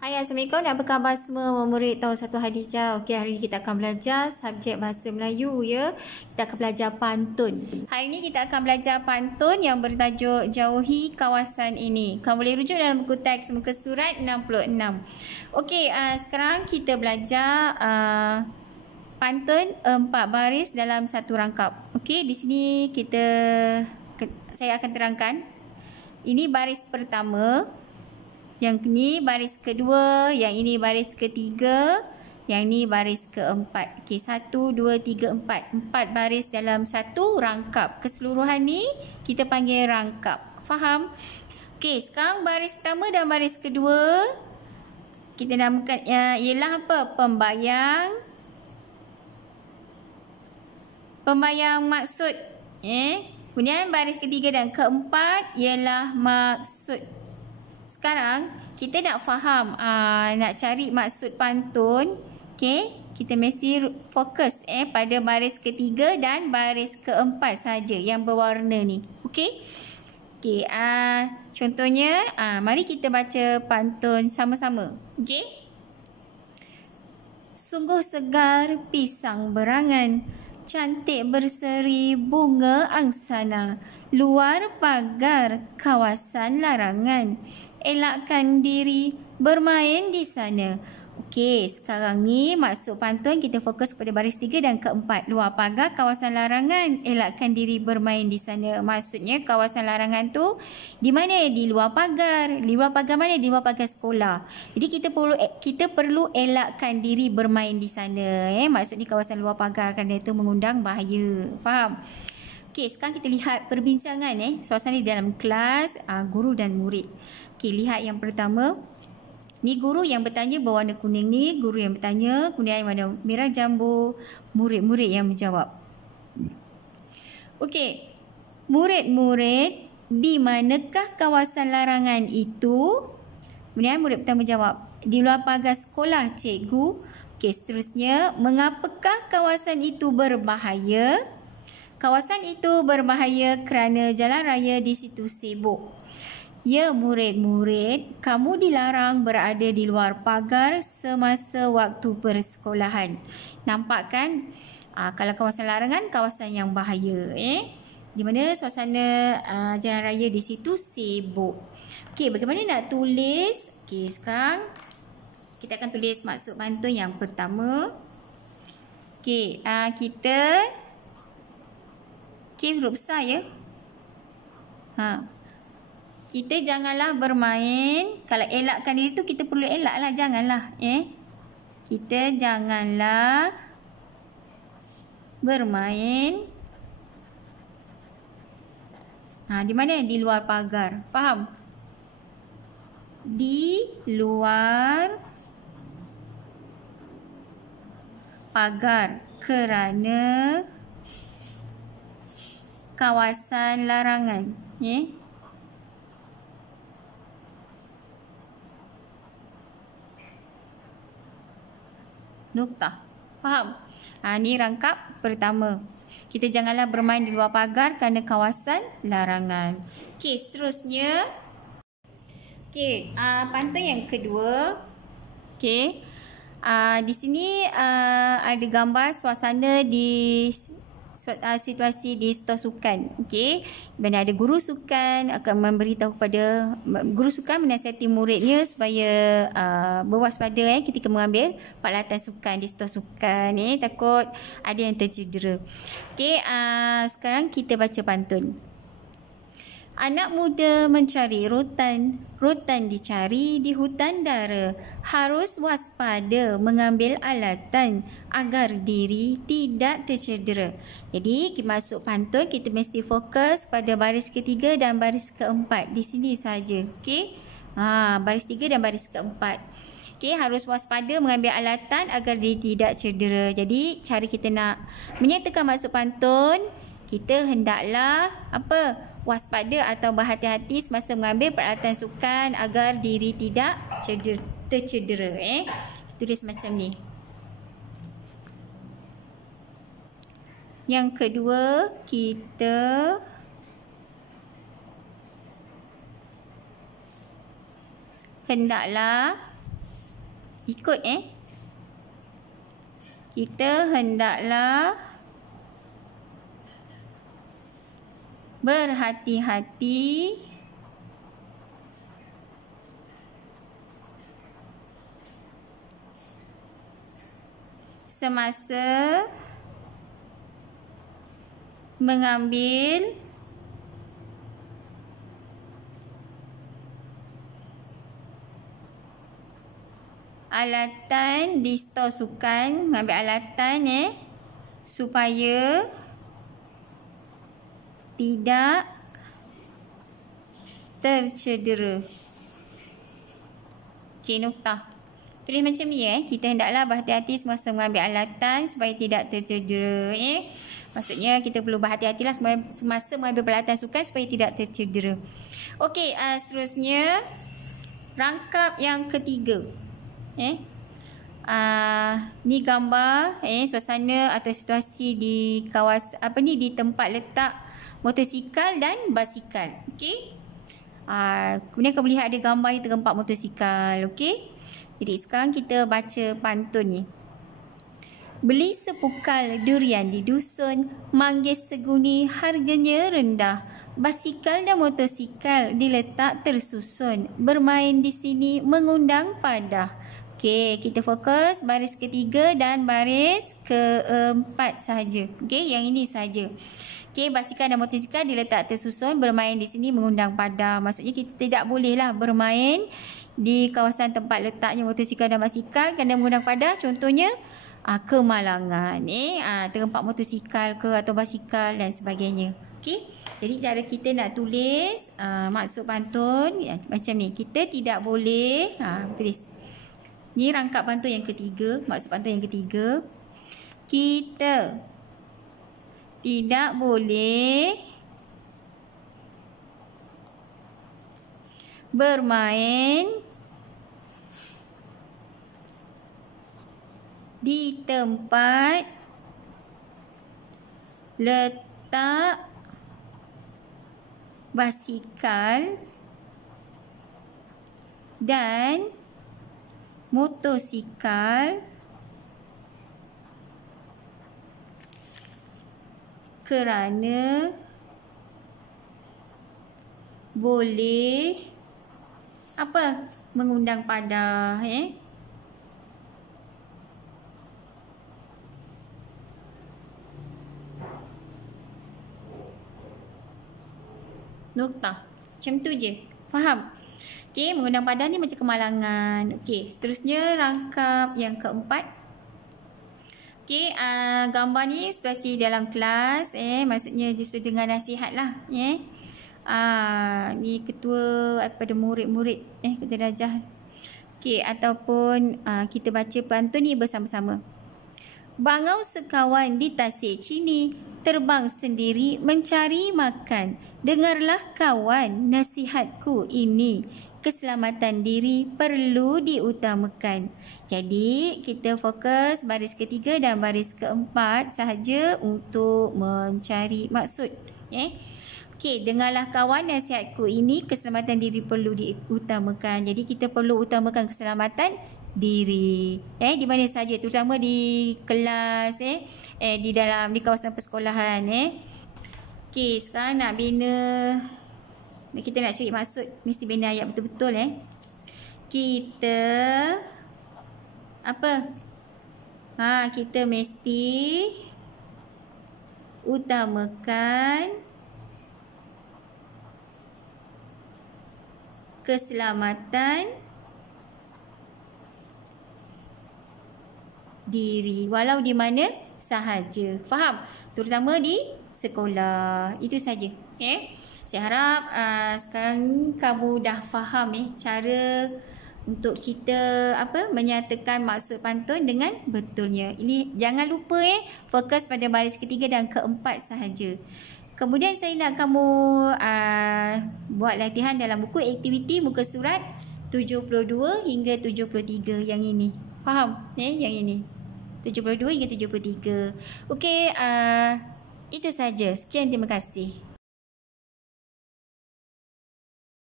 Hai, Assalamualaikum. Apa khabar semua murid tahun 1 Hadijah? Okey, hari ini kita akan belajar subjek bahasa Melayu ya. Kita akan belajar pantun. Hari ini kita akan belajar pantun yang bertajuk Jauhi Kawasan Ini. Kamu boleh rujuk dalam buku teks muka surat 66. Okey, sekarang kita belajar pantun 4 baris dalam satu rangkap. Okey, di sini saya akan terangkan. Ini baris pertama. Yang ini baris kedua, yang ini baris ketiga, yang ini baris keempat. Okey, 1, 2, 3, 4. 4 baris dalam satu rangkap. Keseluruhan ni kita panggil rangkap. Faham? Okey, sekarang baris pertama dan baris kedua kita namakan ialah apa? Pembayang. Pembayang maksud. Kemudian baris ketiga dan keempat ialah maksud. Sekarang kita nak faham, nak cari maksud pantun, okey? Kita mesti fokus pada baris ketiga dan baris keempat saja yang berwarna ni, okey? Okey, contohnya, mari kita baca pantun sama-sama, okey? Sungguh segar pisang berangan, cantik berseri bunga angsana, luar pagar kawasan larangan. Elakkan diri bermain di sana. Okey, sekarang ni maksud pantun kita fokus pada baris 3 dan keempat. Luar pagar kawasan larangan, elakkan diri bermain di sana. Maksudnya kawasan larangan tu di mana? Di luar pagar. Di luar pagar mana? Di luar pagar sekolah. Jadi kita perlu elakkan diri bermain di sana. Maksudnya kawasan luar pagar kerana itu mengundang bahaya. Faham? Okey, sekarang kita lihat perbincangan suasana di dalam kelas guru dan murid. Okey, lihat yang pertama. Ni guru yang bertanya berwarna kuning ni, guru yang bertanya, kemudian yang warna merah jambu, murid-murid yang menjawab. Okey. Murid-murid, di manakah kawasan larangan itu? Kemudian murid pertama jawab, di luar pagar sekolah, cikgu. Okey, seterusnya, mengapakah kawasan itu berbahaya? Kawasan itu berbahaya kerana jalan raya di situ sibuk. Ya murid-murid, kamu dilarang berada di luar pagar semasa waktu persekolahan. Nampak kan? Kalau kawasan larangan, kawasan yang bahaya. Di mana suasana jalan raya di situ sibuk. Okey, bagaimana nak tulis? Okey, sekarang kita akan tulis maksud pantun yang pertama. Okey, kita huruf besar ya. Kita janganlah bermain. Kalau elakkan diri tu kita perlu elaklah, janganlah. Kita janganlah bermain. Di mana? Di luar pagar. Faham? Di luar pagar kerana kawasan larangan. Noktah. Faham? Ni rangkap pertama. Kita janganlah bermain di luar pagar kerana kawasan larangan. Okey, seterusnya. Okey, pantun yang kedua. Okey. Di sini ada gambar suasana di situasi di setor sukan. Okey, mana ada guru sukan akan memberitahu kepada guru sukan menasihati muridnya supaya berwaspada ketika mengambil peralatan sukan di setor sukan, takut ada yang tercedera. Okey, sekarang kita baca pantun. Anak muda mencari rotan, rotan dicari di hutan dara. Harus waspada mengambil alatan agar diri tidak tercedera. Jadi, masuk pantun kita mesti fokus pada baris ketiga dan baris keempat. Di sini saja. Okey? Baris 3 dan baris keempat. Okey, harus waspada mengambil alatan agar diri tidak cedera. Jadi, cara kita nak menyatakan maksud pantun, kita hendaklah waspada atau berhati-hati semasa mengambil peralatan sukan agar diri tidak tercedera. Tulis macam ni. Yang kedua, kita hendaklah Ikut kita hendaklah berhati-hati semasa mengambil alatan di stor sukan, mengambil alatan supaya tidak tercedera. Okey, noktah. Tulis macam ni kita hendaklah berhati-hati semasa mengambil alatan supaya tidak tercedera. Maksudnya kita perlu berhati-hatilah semasa mengambil peralatan sukan supaya tidak tercedera. Okey, seterusnya rangkap yang ketiga. Ni gambar suasana atau situasi di kawasan di tempat letak motosikal dan basikal. Okey. Kemudian kamu lihat ada gambar ni terempat motosikal. Okey. Jadi sekarang kita baca pantun ni. Beli sepukal durian di dusun, manggis seguni harganya rendah. Basikal dan motosikal diletak tersusun, bermain di sini mengundang padah. Okey, kita fokus baris ketiga dan baris keempat sahaja. Okey, yang ini sahaja. Okey, basikal dan motosikal diletak tersusun, bermain di sini mengundang padah. Maksudnya kita tidak bolehlah bermain di kawasan tempat letaknya motosikal dan basikal kerana mengundang padah. Contohnya kemalangan, terempat motosikal ke atau basikal dan sebagainya. Okey, jadi cara kita nak tulis maksud pantun macam ni. Kita tidak boleh tulis. Ni rangkap pantun yang ketiga, maksud pantun yang ketiga. Kita tidak boleh bermain di tempat letak basikal dan motosikal kerana boleh mengundang padah. Noktah. Macam tu je. Faham? Okey, mengundang padah ni macam kemalangan. Okey, seterusnya rangkap yang keempat. Okey, gambar ni situasi dalam kelas. Maksudnya justru dengan nasihat lah. Ni ketua pada murid-murid ketua darjah. Okey, ataupun kita baca pantun ni bersama-sama. Bangau sekawan di tasik Cini, terbang sendiri mencari makan. Dengarlah kawan nasihatku ini, keselamatan diri perlu diutamakan. Jadi kita fokus baris ketiga dan baris keempat sahaja untuk mencari maksud. Okey, dengarlah kawan nasihatku ini, keselamatan diri perlu diutamakan. Jadi kita perlu utamakan keselamatan diri. Di mana saja, terutama di kelas, di kawasan persekolahan. Okey, sekarang nak bina, kita nak cari maksud, mesti bina ayat betul-betul. Kita kita mesti utamakan keselamatan diri walau di mana sahaja. Faham? Terutama di sekolah. Itu saja. Saya harap sekarang kamu dah faham cara untuk kita menyatakan maksud pantun dengan betulnya. Ini jangan lupa fokus pada baris ketiga dan keempat sahaja. Kemudian saya nak kamu buat latihan dalam buku aktiviti muka surat 72 hingga 73 yang ini. Faham? Yang ini. 72 hingga 73. Okey, itu saja. Sekian, terima kasih.